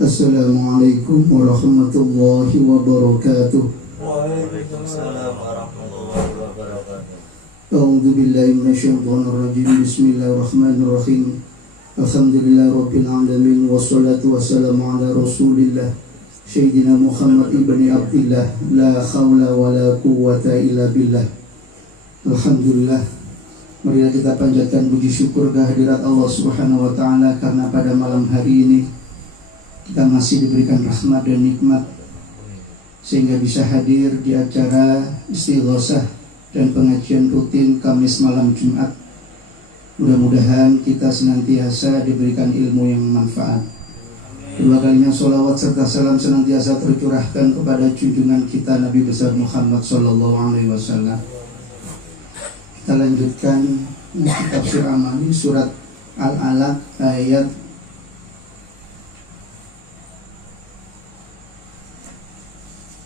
Assalamualaikum warahmatullahi wabarakatuh. Waalaikumsalam warahmatullahi wabarakatuh. A'udzu billahi minasyaitonir rajim. Bismillahirrahmanirrahim. Alhamdulillahi rabbil alamin wassalatu wassalamu ala Rasulillah Sayyidina Muhammad ibni Abdillah. La haula wala quwwata illa billah. Alhamdulillah. Marilah kita panjatkan puji syukur kehadirat Allah Subhanahu wa taala karena pada malam hari ini kita masih diberikan rahmat dan nikmat sehingga bisa hadir di acara istighosah dan pengajian rutin Kamis malam Jumat. Mudah-mudahan kita senantiasa diberikan ilmu yang manfaat. Kedua kalinya sholawat serta salam senantiasa tercurahkan kepada junjungan kita Nabi besar Muhammad sallallahu alaihi wasallam. Kita lanjutkan tafsir amali surat Al-Alaq ayat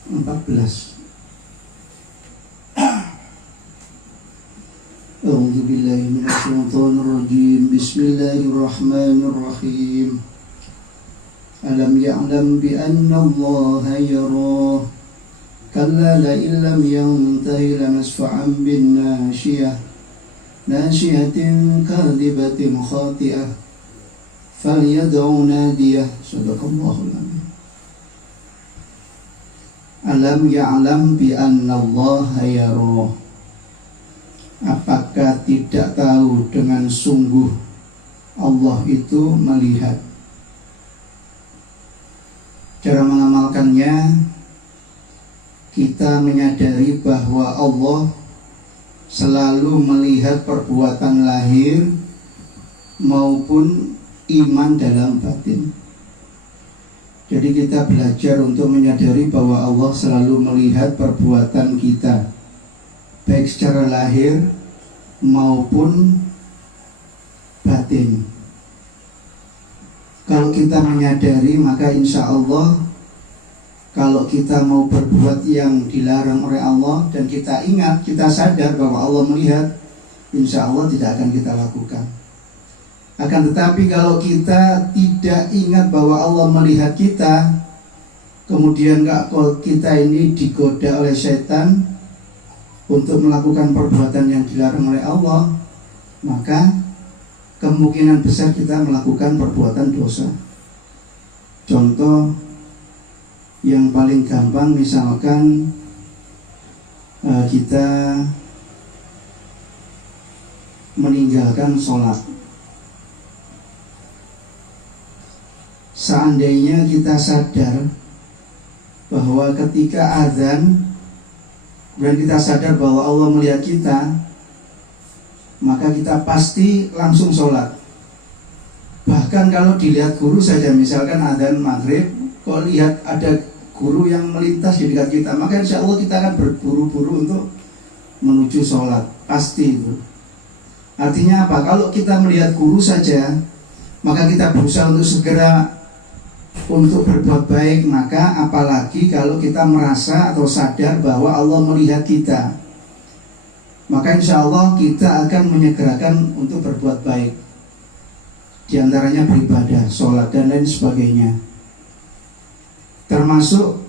14. A'udzu billahi minasyaitonir rajim. Bismillahirrahmanirrahim. Alam ya'lam bi anna Allah yara. Kalla la illam yantahi lamasfa'an bin nashiyah. Nashiyatin kadhibatin khati'ah. Falyad'u nadiyah. Shadaqallahul azim. Alam ya'lam bi anna Allah yara. Apakah tidak tahu dengan sungguh Allah itu melihat? Cara mengamalkannya, kita menyadari bahwa Allah selalu melihat perbuatan lahir maupun iman dalam batin. Jadi kita belajar untuk menyadari bahwa Allah selalu melihat perbuatan kita, baik secara lahir maupun batin. Kalau kita menyadari, maka insya Allah kalau kita mau berbuat yang dilarang oleh Allah dan kita ingat, kita sadar bahwa Allah melihat, insya Allah tidak akan kita lakukan. Akan tetapi kalau kita tidak ingat bahwa Allah melihat kita, kemudian kita ini digoda oleh setan untuk melakukan perbuatan yang dilarang oleh Allah, maka kemungkinan besar kita melakukan perbuatan dosa. Contoh yang paling gampang, misalkan kita meninggalkan sholat. Seandainya kita sadar bahwa ketika azan dan kita sadar bahwa Allah melihat kita, maka kita pasti langsung sholat. Bahkan kalau dilihat guru saja, misalkan azan maghrib, kok lihat ada guru yang melintas di dekat kita, maka insya Allah kita akan berburu-buru untuk menuju sholat. Pasti itu. Artinya apa? Kalau kita melihat guru saja, maka kita berusaha untuk segera untuk berbuat baik, maka apalagi kalau kita merasa atau sadar bahwa Allah melihat kita, maka insya Allah kita akan menyegerakan untuk berbuat baik. Di antaranya beribadah, sholat dan lain sebagainya, termasuk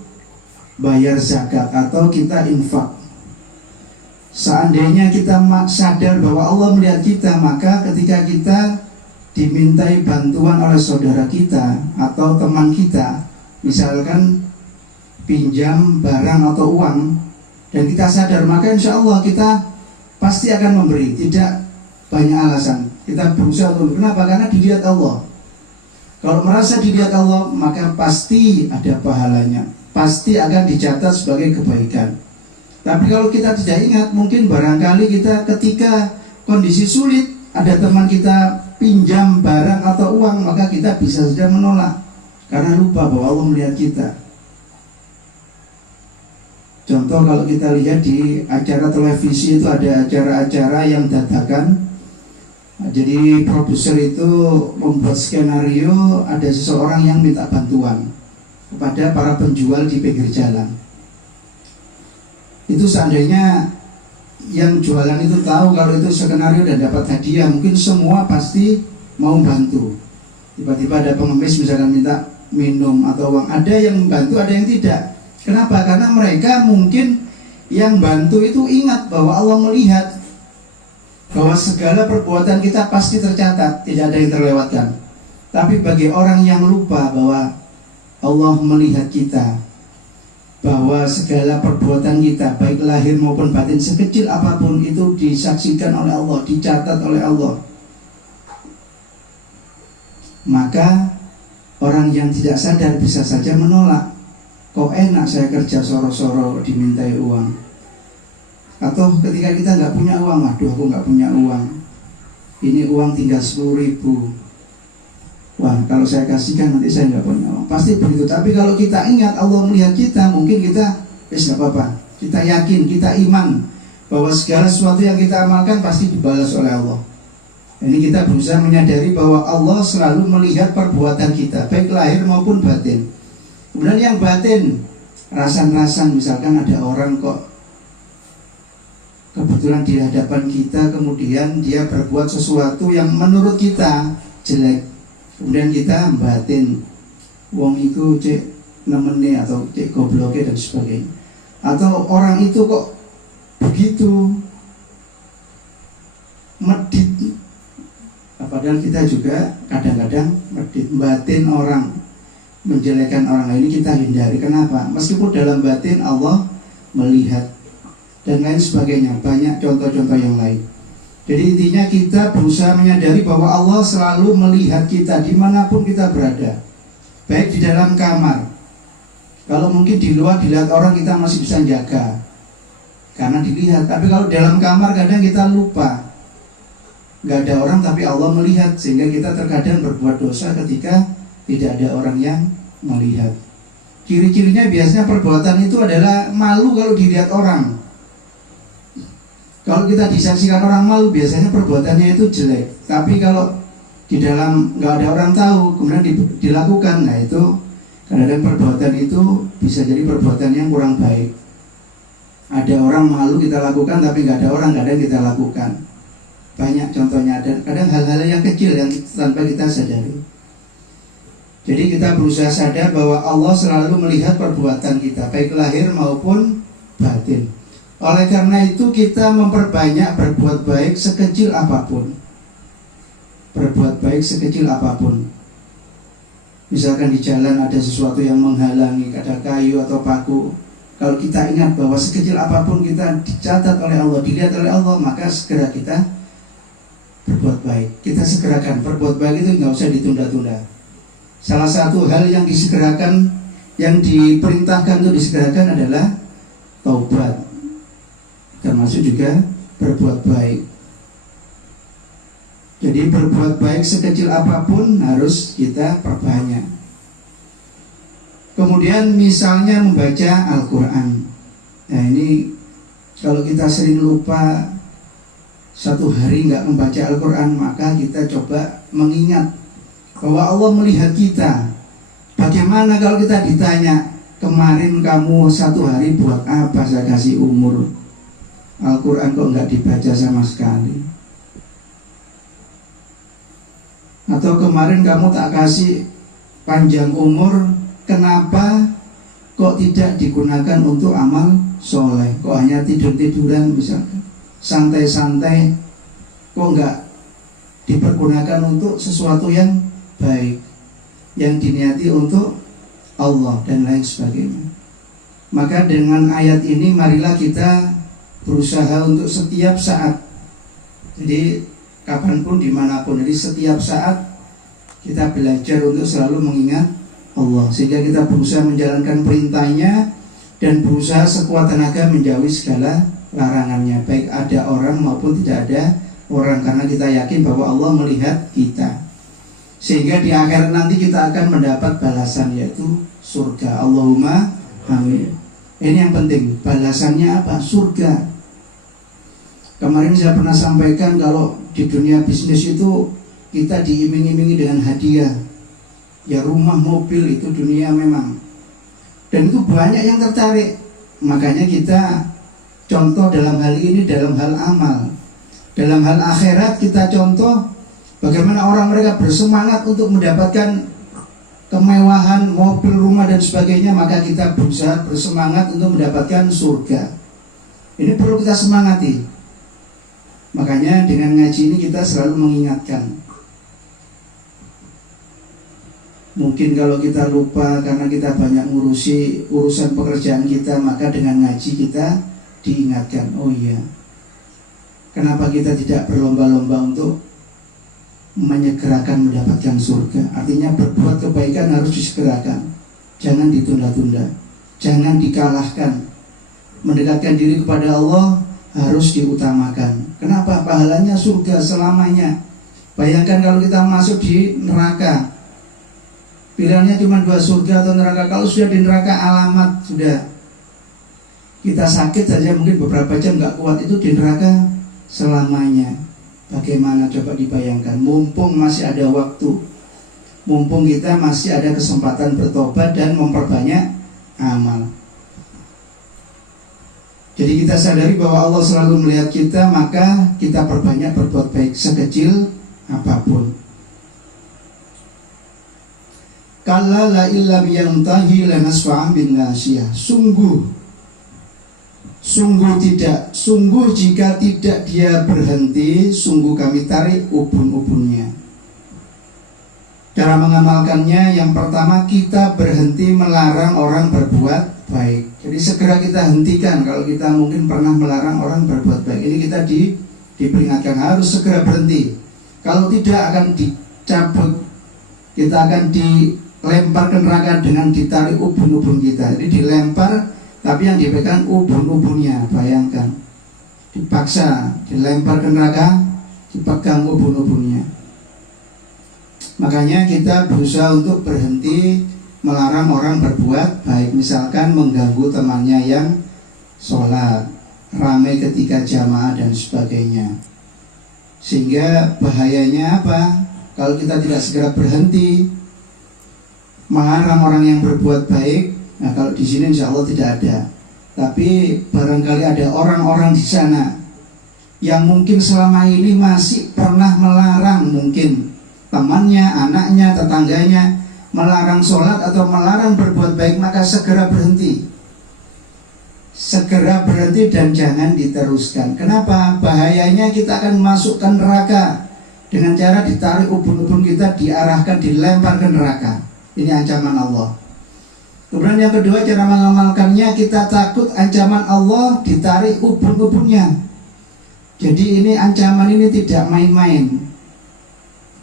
bayar zakat atau kita infak. Seandainya kita sadar bahwa Allah melihat kita, maka ketika kita dimintai bantuan oleh saudara kita atau teman kita, misalkan pinjam barang atau uang, dan kita sadar, maka insya Allah kita pasti akan memberi, tidak banyak alasan. Kita berusaha untuk, kenapa? Karena dilihat Allah. Kalau merasa dilihat Allah, maka pasti ada pahalanya, pasti akan dicatat sebagai kebaikan. Tapi kalau kita tidak ingat, mungkin barangkali kita ketika kondisi sulit, ada teman kita pinjam barang atau uang, maka kita bisa saja menolak karena lupa bahwa Allah melihat kita. Contoh kalau kita lihat di acara televisi itu ada acara-acara yang dadakan. Jadi produser itu membuat skenario, ada seseorang yang minta bantuan kepada para penjual di pinggir jalan. Itu seandainya yang jualan itu tahu kalau itu skenario dan dapat hadiah, mungkin semua pasti mau bantu. Tiba-tiba ada pengemis misalkan minta minum atau uang. Ada yang membantu, ada yang tidak. Kenapa? Karena mereka mungkin yang bantu itu ingat bahwa Allah melihat, bahwa segala perbuatan kita pasti tercatat, tidak ada yang terlewatkan. Tapi bagi orang yang lupa bahwa Allah melihat kita, bahwa segala perbuatan kita baik lahir maupun batin sekecil apapun itu disaksikan oleh Allah, dicatat oleh Allah, maka orang yang tidak sadar bisa saja menolak. Kok enak saya kerja soro-soro dimintai uang. Atau ketika kita nggak punya uang, waduh aku nggak punya uang, ini uang tinggal 10.000. Wah, kalau saya kasihkan nanti saya nggak punya uang. Pasti begitu. Tapi kalau kita ingat Allah melihat kita, mungkin kita nggak apa-apa. Kita yakin, kita iman bahwa segala sesuatu yang kita amalkan pasti dibalas oleh Allah. Ini kita berusaha menyadari bahwa Allah selalu melihat perbuatan kita, baik lahir maupun batin. Kemudian yang batin, rasan-rasan, misalkan ada orang kok kebetulan di hadapan kita, kemudian dia berbuat sesuatu yang menurut kita jelek. Kemudian kita batin, wong iku cek nemene atau cek gobloke dan sebagainya. Atau orang itu kok begitu medit. Padahal kita juga kadang-kadang medit, batin orang, menjelekan orang lain, kita hindari. Kenapa? Meskipun dalam batin Allah melihat dan lain sebagainya. Banyak contoh-contoh yang lain. Jadi intinya kita berusaha menyadari bahwa Allah selalu melihat kita dimanapun kita berada. Baik di dalam kamar, kalau mungkin di luar dilihat orang kita masih bisa jaga karena dilihat. Tapi kalau dalam kamar kadang kita lupa, gak ada orang tapi Allah melihat, sehingga kita terkadang berbuat dosa ketika tidak ada orang yang melihat. Ciri-cirinya biasanya perbuatan itu adalah malu kalau dilihat orang. Kalau kita disaksikan orang malu, biasanya perbuatannya itu jelek. Tapi kalau di dalam nggak ada orang tahu, kemudian dilakukan, nah itu kadang-kadang perbuatan itu bisa jadi perbuatan yang kurang baik. Ada orang malu kita lakukan, tapi nggak ada orang, kadang kita lakukan. Banyak contohnya, dan kadang hal-hal yang kecil yang tanpa kita sadari. Jadi kita berusaha sadar bahwa Allah selalu melihat perbuatan kita, baik lahir maupun batin. Oleh karena itu kita memperbanyak berbuat baik sekecil apapun. Berbuat baik sekecil apapun. Misalkan di jalan ada sesuatu yang menghalangi, ada kayu atau paku. Kalau kita ingat bahwa sekecil apapun kita dicatat oleh Allah, dilihat oleh Allah, maka segera kita berbuat baik. Kita segerakan, berbuat baik itu nggak usah ditunda-tunda. Salah satu hal yang disegerakan, yang diperintahkan untuk disegerakan adalah taubat. Termasuk juga berbuat baik. Jadi berbuat baik sekecil apapun harus kita perbanyak. Kemudian misalnya membaca Al-Quran. Nah ini kalau kita sering lupa, satu hari nggak membaca Al-Quran, maka kita coba mengingat bahwa Allah melihat kita. Bagaimana kalau kita ditanya, kemarin kamu satu hari buat apa saya kasih umur? Al-Quran kok nggak dibaca sama sekali? Atau kemarin kamu tak kasih panjang umur, kenapa kok tidak digunakan untuk amal soleh? Kok hanya tidur-tiduran misalkan, santai-santai, kok nggak dipergunakan untuk sesuatu yang baik, yang diniati untuk Allah dan lain sebagainya. Maka dengan ayat ini marilah kita berusaha untuk setiap saat, jadi kapanpun dimanapun, jadi setiap saat kita belajar untuk selalu mengingat Allah, sehingga kita berusaha menjalankan perintahnya dan berusaha sekuat tenaga menjauhi segala larangannya, baik ada orang maupun tidak ada orang, karena kita yakin bahwa Allah melihat kita, sehingga di akhir nanti kita akan mendapat balasan, yaitu surga. Allahumma amin. Ini yang penting, balasannya apa? Surga. Kemarin saya pernah sampaikan kalau di dunia bisnis itu kita diiming-imingi dengan hadiah, ya rumah, mobil, itu dunia memang, dan itu banyak yang tertarik. Makanya kita contoh dalam hal ini, dalam hal amal. Dalam hal akhirat kita contoh bagaimana orang mereka bersemangat untuk mendapatkan kemewahan, mobil, rumah dan sebagainya, maka kita berusaha bersemangat untuk mendapatkan surga. Ini perlu kita semangati. Makanya dengan ngaji ini kita selalu mengingatkan. Mungkin kalau kita lupa karena kita banyak ngurusi urusan pekerjaan kita, maka dengan ngaji kita diingatkan, oh iya, kenapa kita tidak berlomba-lomba untuk menyegerakan mendapatkan surga. Artinya berbuat kebaikan harus disegerakan, jangan ditunda-tunda, jangan dikalahkan. Mendekatkan diri kepada Allah harus diutamakan. Kenapa? Pahalanya surga selamanya. Bayangkan kalau kita masuk di neraka, pilihannya cuma 2, surga atau neraka. Kalau sudah di neraka, alamat sudah. Kita sakit saja mungkin beberapa jam nggak kuat, itu di neraka selamanya. Bagaimana coba dibayangkan? Mumpung masih ada waktu, mumpung kita masih ada kesempatan bertobat dan memperbanyak amal. Jadi kita sadari bahwa Allah selalu melihat kita, maka kita perbanyak berbuat baik sekecil apapun. Kalla la illam yantahi lanasfa'an bin nasiyah. Sungguh jika tidak dia berhenti, sungguh kami tarik ubun-ubunnya. Cara mengamalkannya, yang pertama kita berhenti melarang orang berbuat baik. Jadi segera kita hentikan kalau kita mungkin pernah melarang orang berbuat baik. Ini kita diperingatkan harus segera berhenti. Kalau tidak akan dicabut, kita akan dilempar ke neraka dengan ditarik ubun-ubun kita. Jadi dilempar, tapi yang dipegang ubun-ubunnya. Bayangkan, dipaksa dilempar ke neraka, dipegang ubun-ubunnya. Makanya kita berusaha untuk berhenti melarang orang berbuat baik. Misalkan mengganggu temannya yang sholat, ramai ketika jamaah dan sebagainya. Sehingga bahayanya apa? Kalau kita tidak segera berhenti melarang orang yang berbuat baik, nah kalau di sini insya Allah tidak ada. Tapi barangkali ada orang-orang di sana yang mungkin selama ini masih pernah melarang, mungkin temannya, anaknya, tetangganya melarang sholat atau melarang berbuat baik, maka segera berhenti. Segera berhenti dan jangan diteruskan. Kenapa? Bahayanya kita akan masukkan neraka dengan cara ditarik ubun-ubun kita, diarahkan, dilempar ke neraka. Ini ancaman Allah. Kemudian yang kedua, cara mengamalkannya, kita takut ancaman Allah, ditarik ubun-ubunnya. Jadi ini ancaman ini tidak main-main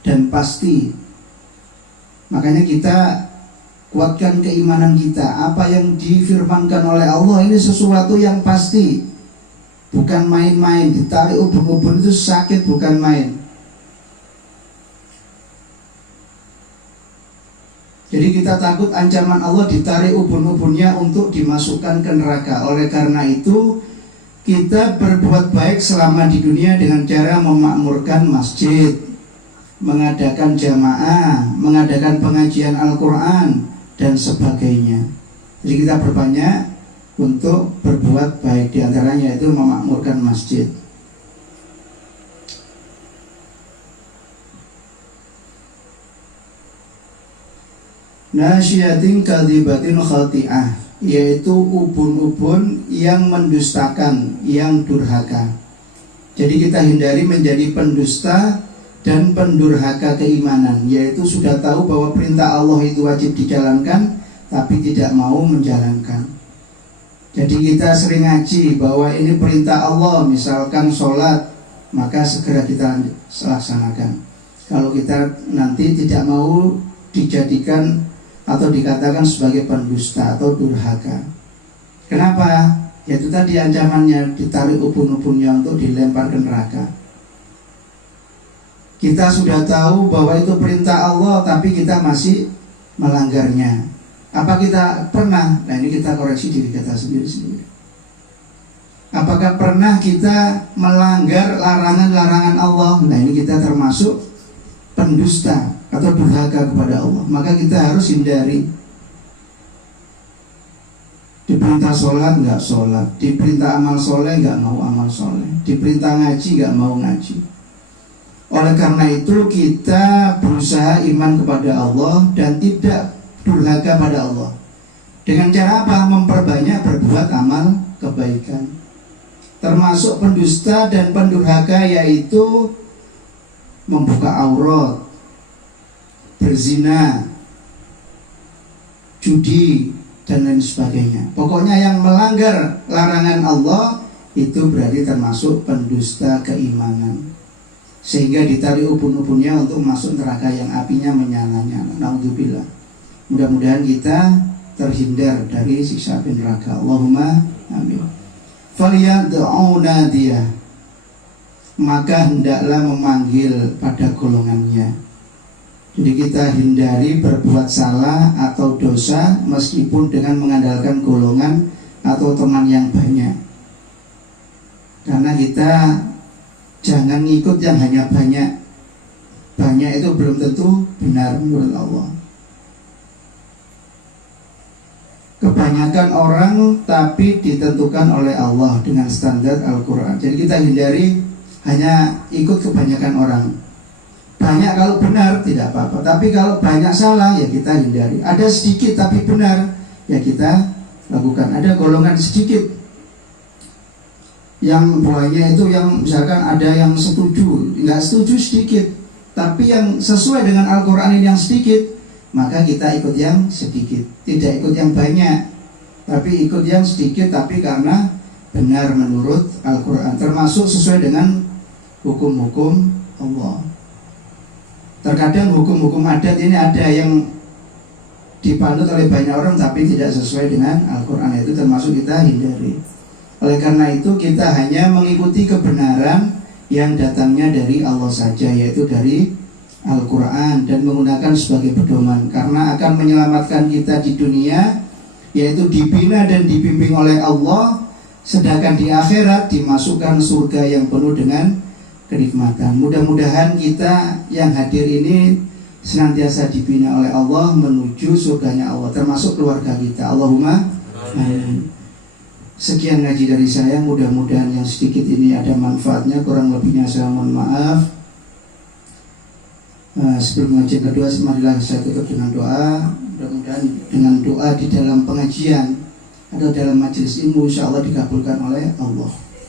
dan pasti. Makanya kita kuatkan keimanan kita. Apa yang difirmankan oleh Allah ini sesuatu yang pasti, bukan main-main. Ditarik ubun-ubun itu sakit, bukan main. Jadi kita takut ancaman Allah, ditarik ubun-ubunnya untuk dimasukkan ke neraka. Oleh karena itu kita berbuat baik selama di dunia dengan cara memakmurkan masjid, mengadakan jamaah, mengadakan pengajian Al-Quran dan sebagainya. Jadi kita berbanyak untuk berbuat baik, di antaranya yaitu memakmurkan masjid. Nasyiatin kadhibatin khati'ah, yaitu ubun-ubun yang mendustakan, yang durhaka. Jadi kita hindari menjadi pendusta dan pendurhaka keimanan, yaitu sudah tahu bahwa perintah Allah itu wajib dijalankan tapi tidak mau menjalankan. Jadi kita sering ngaji bahwa ini perintah Allah, misalkan sholat, maka segera kita laksanakan. Kalau kita nanti tidak mau dijadikan atau dikatakan sebagai pendusta atau durhaka. Kenapa? Yaitu tadi ancamannya, ditarik ubun-ubunnya untuk dilempar ke neraka. Kita sudah tahu bahwa itu perintah Allah, tapi kita masih melanggarnya. Apa kita pernah? Nah ini kita koreksi diri kita sendiri-sendiri. Apakah pernah kita melanggar larangan-larangan Allah? Nah ini kita termasuk pendusta atau durhaka kepada Allah. Maka kita harus hindari. Diperintah sholat nggak sholat, diperintah amal soleh nggak mau amal soleh, diperintah ngaji nggak mau ngaji. Oleh karena itu kita berusaha iman kepada Allah dan tidak durhaka pada Allah. Dengan cara apa? Memperbanyak berbuat amal kebaikan. Termasuk pendusta dan pendurhaka yaitu membuka aurat, berzina, judi, dan lain sebagainya. Pokoknya yang melanggar larangan Allah itu berarti termasuk pendusta keimanan, sehingga ditali ubun-ubunnya untuk masuk neraka yang apinya menyala-nyala. Naudzubillah. Mudah-mudahan kita terhindar dari siksa api neraka. Allahumma amin. Faliyad'u nadiyah, maka hendaklah memanggil pada golongannya. Jadi kita hindari berbuat salah atau dosa meskipun dengan mengandalkan golongan atau teman yang banyak. Karena kita jangan ngikut yang hanya banyak. Banyak itu belum tentu benar menurut Allah. Kebanyakan orang tapi ditentukan oleh Allah dengan standar Al-Quran. Jadi kita hindari hanya ikut kebanyakan orang. Banyak kalau benar tidak apa-apa, tapi kalau banyak salah ya kita hindari. Ada sedikit tapi benar ya kita lakukan. Ada golongan sedikit yang buahnya itu yang misalkan ada yang setuju, nggak setuju sedikit, tapi yang sesuai dengan Al-Quran ini yang sedikit, maka kita ikut yang sedikit, tidak ikut yang banyak, tapi ikut yang sedikit, tapi karena benar menurut Al-Quran, termasuk sesuai dengan hukum-hukum Allah. Terkadang hukum-hukum adat ini ada yang dipanut oleh banyak orang tapi tidak sesuai dengan Al-Quran, itu termasuk kita hindari. Oleh karena itu kita hanya mengikuti kebenaran yang datangnya dari Allah saja, yaitu dari Al-Quran, dan menggunakan sebagai pedoman, karena akan menyelamatkan kita di dunia, yaitu dibina dan dibimbing oleh Allah, sedangkan di akhirat dimasukkan surga yang penuh dengan kenikmatan. Mudah-mudahan kita yang hadir ini senantiasa dibina oleh Allah menuju surganya Allah, termasuk keluarga kita. Allahumma amin. Sekian ngaji dari saya, mudah-mudahan yang sedikit ini ada manfaatnya, kurang lebihnya saya mohon maaf. Sebelum pengajian kedua, marilah saya tutup dengan doa. Mudah-mudahan dengan doa di dalam pengajian atau dalam majelis ilmu, insya Allah dikabulkan oleh Allah.